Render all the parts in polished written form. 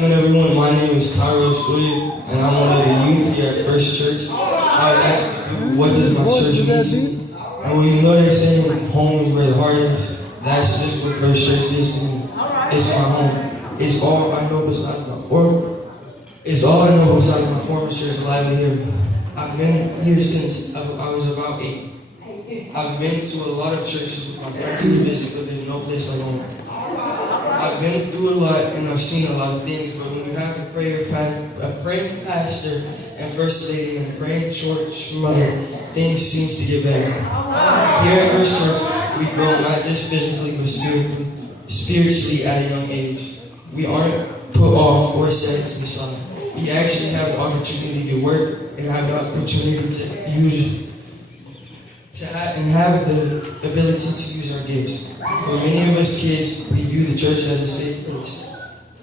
Good everyone, my name is Tyro Sawyer, and I'm one of the youth here at First Church. I was asking people, what does my church mean to me? And when you know they say home is where the heart is, that's just what First Church is to me. It's my home. It's all I know besides my former. It's all I know besides my former church, Lively Hill. I've been here since I was about 8. I've been to a lot of churches with my friends to visit, but there's no place like home. I've been through a lot and I've seen a lot of things, but when you have a praying pastor and first lady and a praying church mother, things seems to get better. Here at First Church, we grow not just physically but spiritually at a young age. We aren't put off or set to the side. We actually have the opportunity to work and have the opportunity have the ability to use our gifts. For many of us kids, we view the church as a safe place.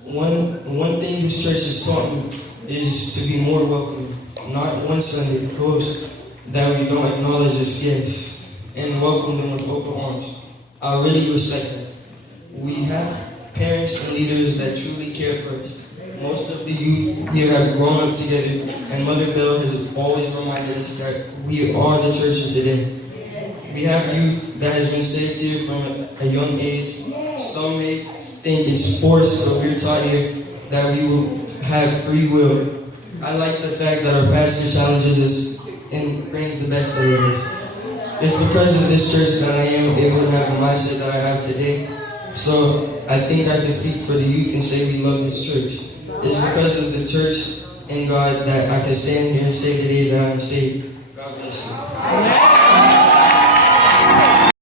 One thing this church has taught me is to be more welcoming. Not one Sunday goes that we don't acknowledge as guests and welcome them with open arms. I really respect that. We have parents and leaders that truly care for us. Most of the youth here have grown up together, and Mother Bell has always reminded us that we are the church of today. We have youth that has been saved here from a young age. Some may think it's forced, but we're taught here that we will have free will. I like the fact that our pastor challenges us and brings the best out of us. It's because of this church that I am able to have the mindset that I have today. So I think I can speak for the youth and say we love this church. It's because of the church and God that I can stand here and say today that I'm saved. God bless you.